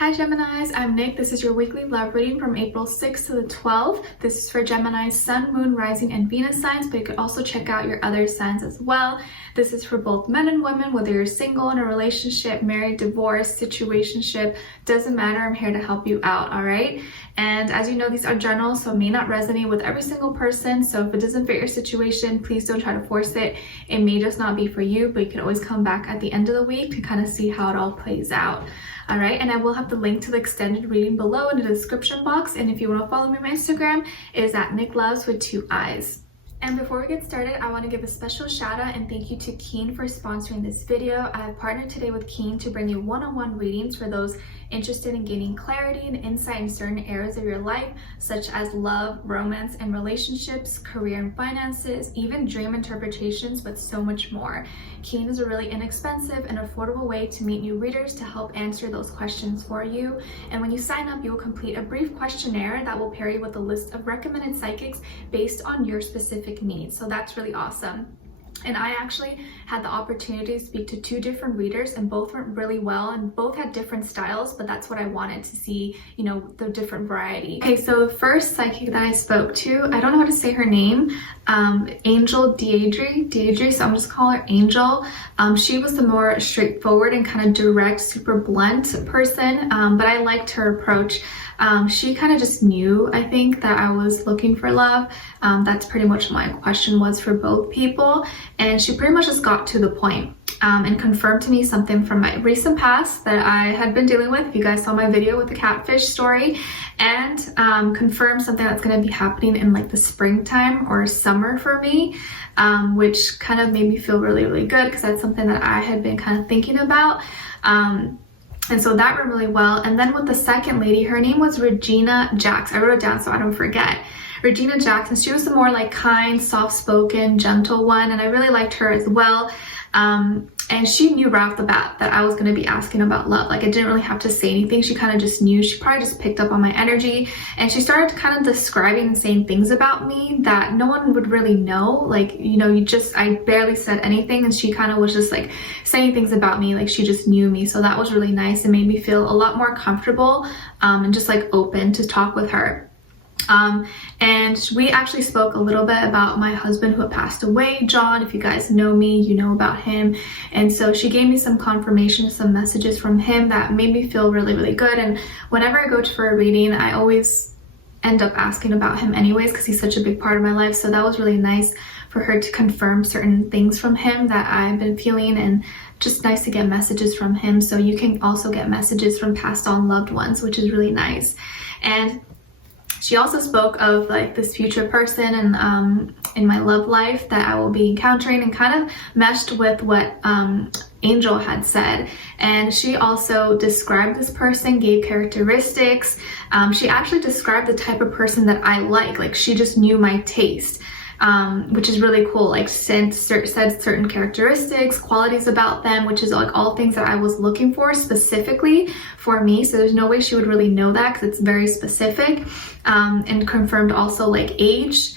Hi Geminis, I'm Nick. This is your weekly love reading from April 6th to the 12th. This is for Gemini's Sun, Moon, Rising, and Venus signs, but you could also check out your other signs as well. This is for both men and women, whether you're single, in a relationship, married, divorced, situationship, doesn't matter. I'm here to help you out, all right? And as you know, these are general, so it may not resonate with every single person. So if it doesn't fit your situation, please don't try to force it. It may just not be for you, but you can always come back at the end of the week to kind of see how it all plays out. All right, and I will have the link to the extended reading below in the description box. And if you want to follow me on my Instagram, it is at Nicloves with 2 eyes. And before we get started, I want to give a special shout out and thank you to Keen for sponsoring this video. I have partnered today with Keen to bring you one-on-one readings for those interested in gaining clarity and insight in certain areas of your life, such as love, romance, and relationships, career and finances, even dream interpretations, but so much more. Keen is a really inexpensive and affordable way to meet new readers to help answer those questions for you. And when you sign up, you will complete a brief questionnaire that will pair you with a list of recommended psychics based on your specific needs. So that's really awesome. And I actually had the opportunity to speak to 2 different readers, and both went really well, and both had different styles, but that's what I wanted to see, you know, the different variety. Okay, so the first psychic that I spoke to, I don't know how to say her name, Angel Deidre, so I'm just calling her Angel. She was the more straightforward and kind of direct, super blunt person, but I liked her approach. She kind of just knew, I think, that I was looking for love. That's pretty much what my question was for both people. And she pretty much just got to the point and confirmed to me something from my recent past that I had been dealing with. If you guys saw my video with the catfish story, and confirmed something that's going to be happening in like the springtime or summer for me, which kind of made me feel really, really good because that's something that I had been kind of thinking about. And so that went really well. And then with the second lady, her name was Regina Jax. I wrote it down so I don't forget. Regina Jackson, she was the more like kind, soft-spoken, gentle one, and I really liked her as well. And she knew right off the bat that I was going to be asking about love. Like, I didn't really have to say anything. She kind of just knew. She probably just picked up on my energy, and she started kind of describing and saying things about me that no one would really know. Like, you know, I barely said anything, and she kind of was just like saying things about me, like she just knew me. So that was really nice. It made me feel a lot more comfortable and just like open to talk with her. And we actually spoke a little bit about my husband who had passed away, John. If you guys know me, you know about him. And so she gave me some confirmation, some messages from him that made me feel really, really good. And whenever I go for a reading, I always end up asking about him anyways, because he's such a big part of my life. So that was really nice for her to confirm certain things from him that I've been feeling, and just nice to get messages from him. So you can also get messages from passed on loved ones, which is really nice. And she also spoke of like this future person and in my love life that I will be encountering, and kind of meshed with what Angel had said. And she also described this person, gave characteristics. She actually described the type of person that I like she just knew my taste. Which is really cool. Like said certain characteristics, qualities about them, which is like all things that I was looking for specifically for me. So there's no way she would really know that because it's very specific. And confirmed also like age,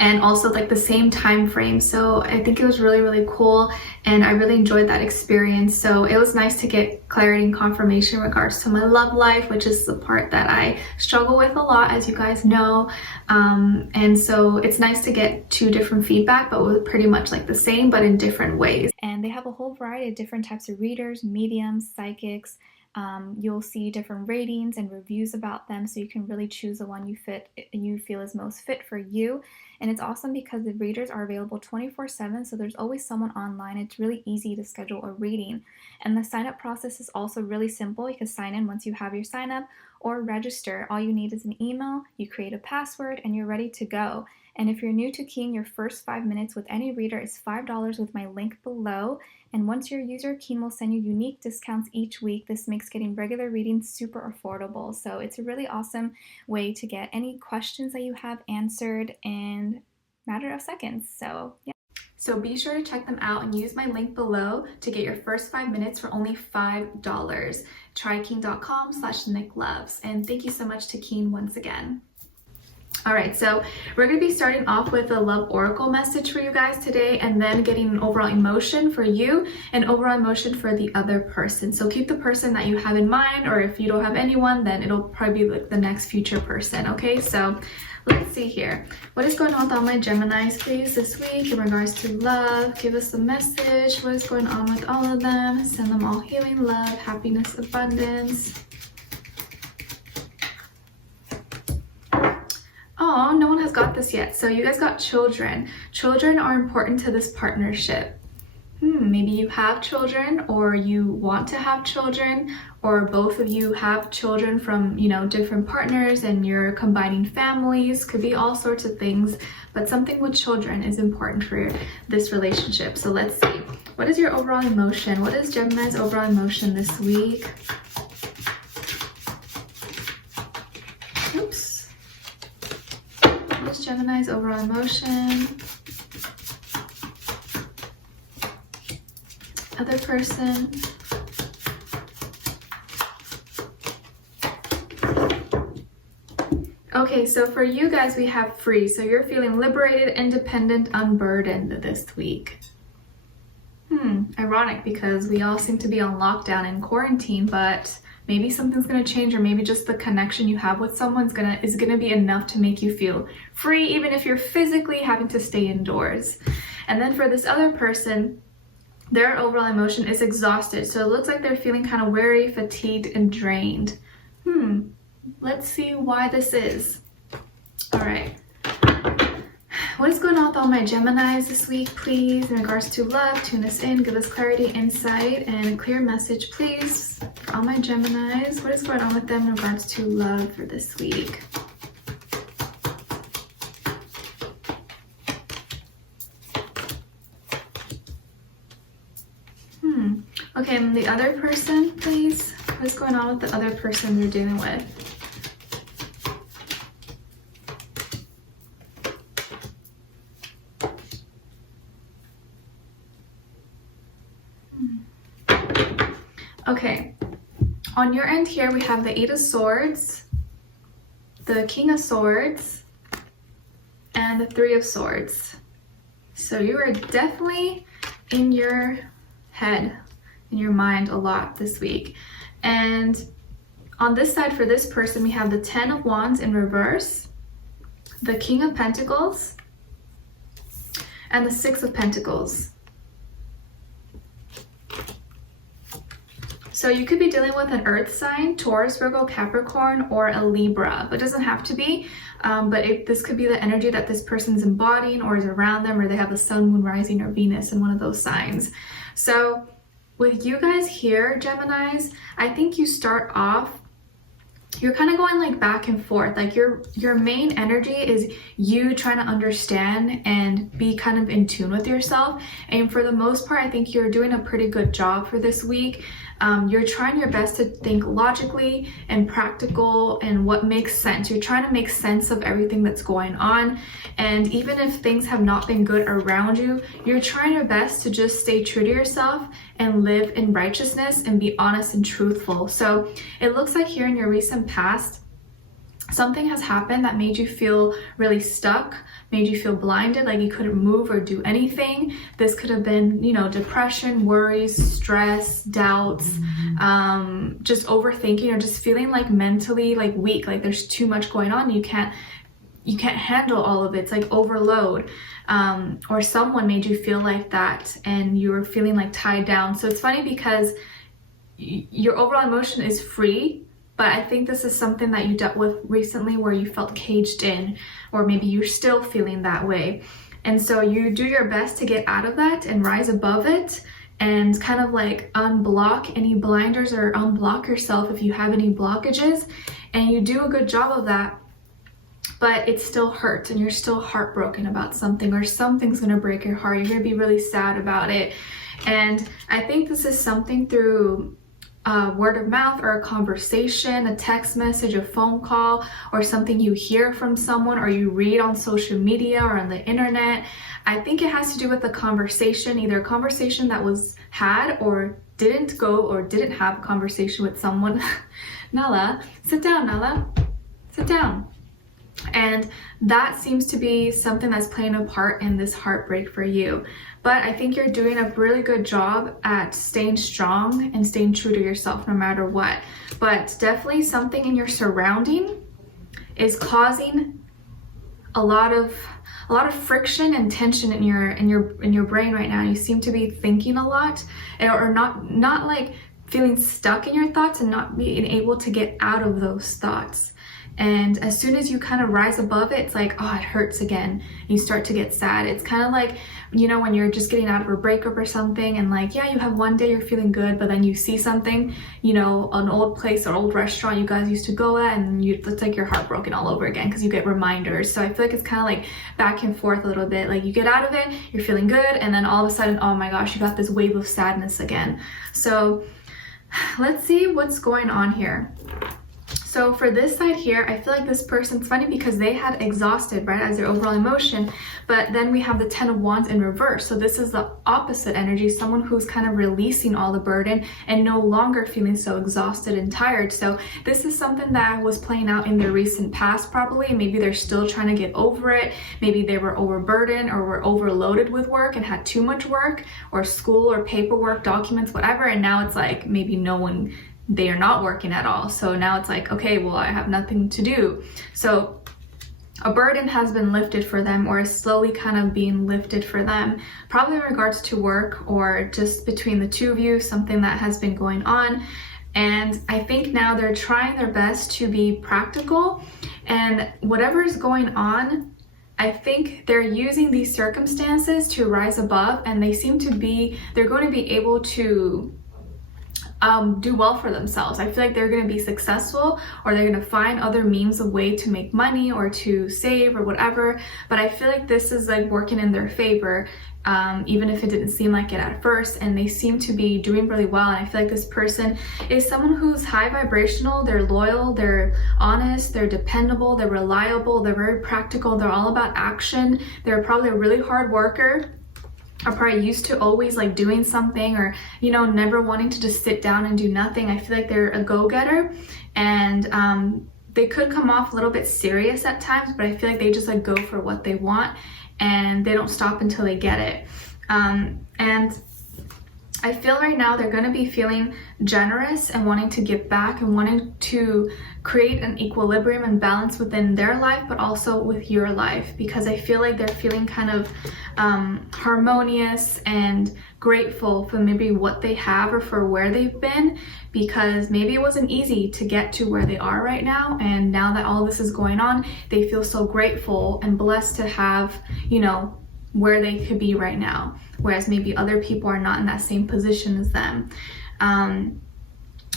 and also like the same time frame. So I think it was really, really cool, and I really enjoyed that experience. So it was nice to get clarity and confirmation in regards to my love life, which is the part that I struggle with a lot, as you guys know. And so it's nice to get 2 different feedback, but with pretty much like the same, but in different ways. And they have a whole variety of different types of readers, mediums, psychics. You'll see different ratings and reviews about them, so you can really choose the one you feel is most fit for you. And it's awesome because the readers are available 24/7, so there's always someone online. It's really easy to schedule a reading. And the sign-up process is also really simple. You can sign in once you have your sign-up, or register. All you need is an email, you create a password, and you're ready to go. And if you're new to Keen, your first 5 minutes with any reader is $5 with my link below. And once you're a user, Keen will send you unique discounts each week. This makes getting regular readings super affordable. So it's a really awesome way to get any questions that you have answered in a matter of seconds. So yeah. So be sure to check them out and use my link below to get your first 5 minutes for only $5. Try Keen.com/Nicloves. And thank you so much to Keen once again. All right, so we're going to be starting off with a love oracle message for you guys today, and then getting an overall emotion for you and overall emotion for the other person. So keep the person that you have in mind, or if you don't have anyone, then it'll probably be like the next future person. Okay, so let's see here. What is going on with all my Geminis, please, this week in regards to love? Give us a message. What is going on with all of them? Send them all healing, love, happiness, abundance. Oh, no one has got this yet. So you guys got children. Children are important to this partnership. Maybe you have children, or you want to have children, or both of you have children from, you know, different partners and you're combining families. Could be all sorts of things, but something with children is important for this relationship. So let's see. What is your overall emotion? What is Gemini's overall emotion this week? Oops. What is Gemini's overall emotion? Other person. Okay, so for you guys, we have free. So you're feeling liberated, independent, unburdened this week. Ironic, because we all seem to be on lockdown and quarantine, but maybe something's going to change, or maybe just the connection you have with someone is gonna be enough to make you feel free, even if you're physically having to stay indoors. And then for this other person, their overall emotion is exhausted. So it looks like they're feeling kind of weary, fatigued, and drained. Let's see why this is. All right. What is going on with all my Geminis this week, please, in regards to love? Tune us in, give us clarity, insight, and a clear message, please. For all my Geminis, what is going on with them in regards to love for this week? Okay, and the other person, please. What is going on with the other person you're dealing with? Okay, on your end here, we have the Eight of Swords, the King of Swords, and the Three of Swords. So you are definitely in your head, in your mind a lot this week. And on this side for this person, we have the Ten of Wands in reverse, the King of Pentacles, and the Six of Pentacles. So you could be dealing with an earth sign, Taurus, Virgo, Capricorn, or a Libra. It doesn't have to be, but this could be the energy that this person's embodying or is around them, or they have the sun, moon, rising, or Venus in one of those signs. So with you guys here, Geminis, I think you start off, you're kind of going like back and forth. Like your main energy is you trying to understand and be kind of in tune with yourself. And for the most part, I think you're doing a pretty good job for this week. You're trying your best to think logically and practical and what makes sense. You're trying to make sense of everything that's going on. And even if things have not been good around you, you're trying your best to just stay true to yourself and live in righteousness and be honest and truthful. So it looks like here in your recent past, something has happened that made you feel really stuck, made you feel blinded, like you couldn't move or do anything. This could have been, you know, depression, worries, stress, doubts, just overthinking, or just feeling like mentally like weak, like there's too much going on. You can't handle all of it. It's like overload. Or someone made you feel like that and you were feeling like tied down. So it's funny because your overall emotion is free, but I think this is something that you dealt with recently where you felt caged in, or maybe you're still feeling that way. And so you do your best to get out of that and rise above it and kind of like unblock any blinders or unblock yourself if you have any blockages. And you do a good job of that, but it still hurts and you're still heartbroken about something, or something's gonna break your heart. You're gonna be really sad about it. And I think this is something through word of mouth or a conversation, a text message, a phone call, or something you hear from someone or you read on social media or on the internet. I think it has to do with a conversation, either a conversation that was had or didn't go, or didn't have a conversation with someone. Nala, sit down, Nala, sit down. And that seems to be something that's playing a part in this heartbreak for you. But I think you're doing a really good job at staying strong and staying true to yourself no matter what. But definitely something in your surrounding is causing a lot of friction and tension in your brain right now. You seem to be thinking a lot, or not like feeling stuck in your thoughts and not being able to get out of those thoughts. And as soon as you kind of rise above it, it's like, oh, it hurts again. You start to get sad. It's kind of like, you know, when you're just getting out of a breakup or something, and like, yeah, you have one day you're feeling good, but then you see something, you know, an old place or old restaurant you guys used to go at, and it's like you're heartbroken all over again because you get reminders. So I feel like it's kind of like back and forth a little bit. Like you get out of it, you're feeling good, and then all of a sudden, oh my gosh, you got this wave of sadness again. So let's see what's going on here. So for this side here, I feel like this person's funny because they had exhausted, right, as their overall emotion, but then we have the 10 of Wands in reverse. So this is the opposite energy, someone who's kind of releasing all the burden and no longer feeling so exhausted and tired. So this is something that was playing out in their recent past probably. Maybe they're still trying to get over it. Maybe they were overburdened or were overloaded with work and had too much work or school or paperwork, documents, whatever. And now it's like maybe they are not working at all. So now it's like, okay, well, I have nothing to do. So a burden has been lifted for them, or is slowly kind of being lifted for them, probably in regards to work or just between the two of you, something that has been going on. And I think now they're trying their best to be practical, and whatever is going on, I think they're using these circumstances to rise above, and they're going to be able to do well for themselves. I feel like they're going to be successful, or they're going to find other means of way to make money or to save or whatever. But I feel like this is like working in their favor, even if it didn't seem like it at first, and they seem to be doing really well. And I feel like this person is someone who's high vibrational, they're loyal, they're honest, they're dependable, they're reliable, they're very practical, they're all about action, they're probably a really hard worker, are probably used to always like doing something, or, you know, never wanting to just sit down and do nothing. I feel like they're a go-getter, and they could come off a little bit serious at times, but I feel like they just like go for what they want and they don't stop until they get it. And I feel right now they're going to be feeling generous and wanting to give back and wanting to create an equilibrium and balance within their life, but also with your life, because I feel like they're feeling kind of harmonious and grateful for maybe what they have or for where they've been, because maybe it wasn't easy to get to where they are right now. And now that all this is going on, they feel so grateful and blessed to have, you know, where they could be right now, whereas maybe other people are not in that same position as them.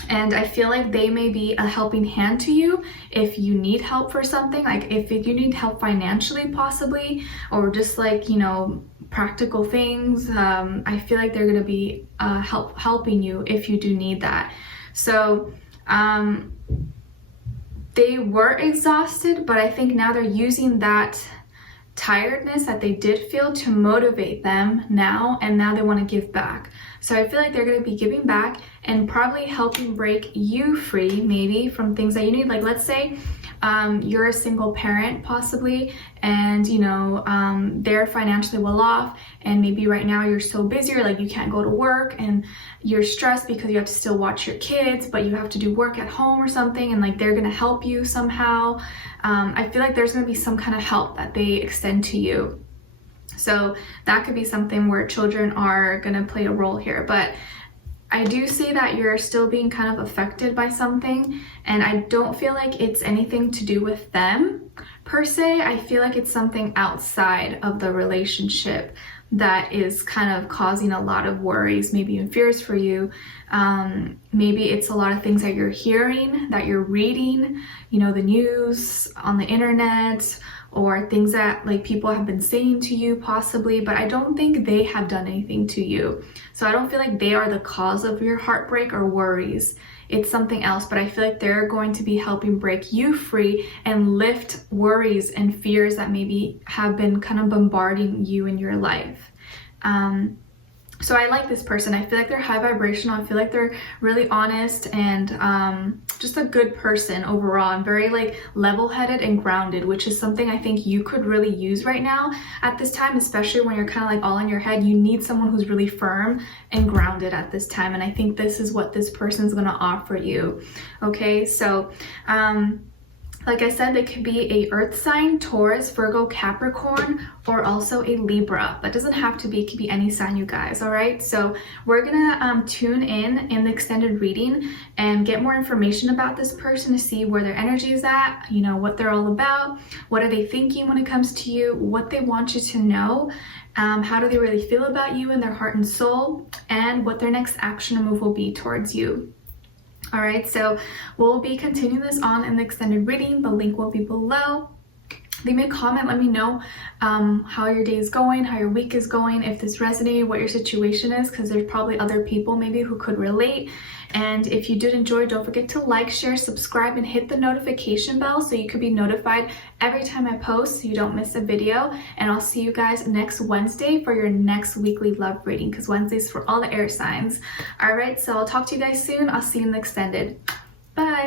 And I feel like they may be a helping hand to you if you need help for something, like if you need help financially possibly, or just like, you know, practical things. I feel like they're going to be helping you if you do need that. So they were exhausted, but I think now they're using that tiredness that they did feel to motivate them now, and now they want to give back. So I feel like they're going to be giving back and probably helping break you free maybe from things that you need. Like let's say you're a single parent possibly, and you know they're financially well off, and maybe right now you're so busy, or like you can't go to work and you're stressed because you have to still watch your kids, but you have to do work at home or something, and like they're going to help you somehow. I feel like there's going to be some kind of help that they extend to you. So that could be something where children are going to play a role here. But I do see that you're still being kind of affected by something, and I don't feel like it's anything to do with them per se. I feel like it's something outside of the relationship that is kind of causing a lot of worries, maybe even fears for you. Maybe it's a lot of things that you're hearing, that you're reading, you know, the news, on the internet, or things that like people have been saying to you possibly, but I don't think they have done anything to you. So I don't feel like they are the cause of your heartbreak or worries. It's something else, but I feel like they're going to be helping break you free and lift worries and fears that maybe have been kind of bombarding you in your life. So I like this person. I feel like they're high vibrational. I feel like they're really honest and just a good person overall. I'm very like level-headed and grounded, which is something I think you could really use right now at this time, especially when you're kind of like all in your head. You need someone who's really firm and grounded at this time. And I think this is what this person's going to offer you. Okay, so like I said, they could be a earth sign, Taurus, Virgo, Capricorn, or also a Libra. That doesn't have to be, it could be any sign, you guys, all right? So we're gonna tune in the extended reading and get more information about this person to see where their energy is at, you know, what they're all about, what are they thinking when it comes to you, what they want you to know, how do they really feel about you in their heart and soul, and what their next action or move will be towards you. All right, so we'll be continuing this on in the extended reading. The link will be below. Leave me a comment, let me know how your day is going, how your week is going, if this resonated, what your situation is, because there's probably other people maybe who could relate. And if you did enjoy, don't forget to like, share, subscribe, and hit the notification bell so you could be notified every time I post so you don't miss a video. And I'll see you guys next Wednesday for your next weekly love reading, because Wednesday's for all the air signs. All right, so I'll talk to you guys soon. I'll see you in the extended. Bye.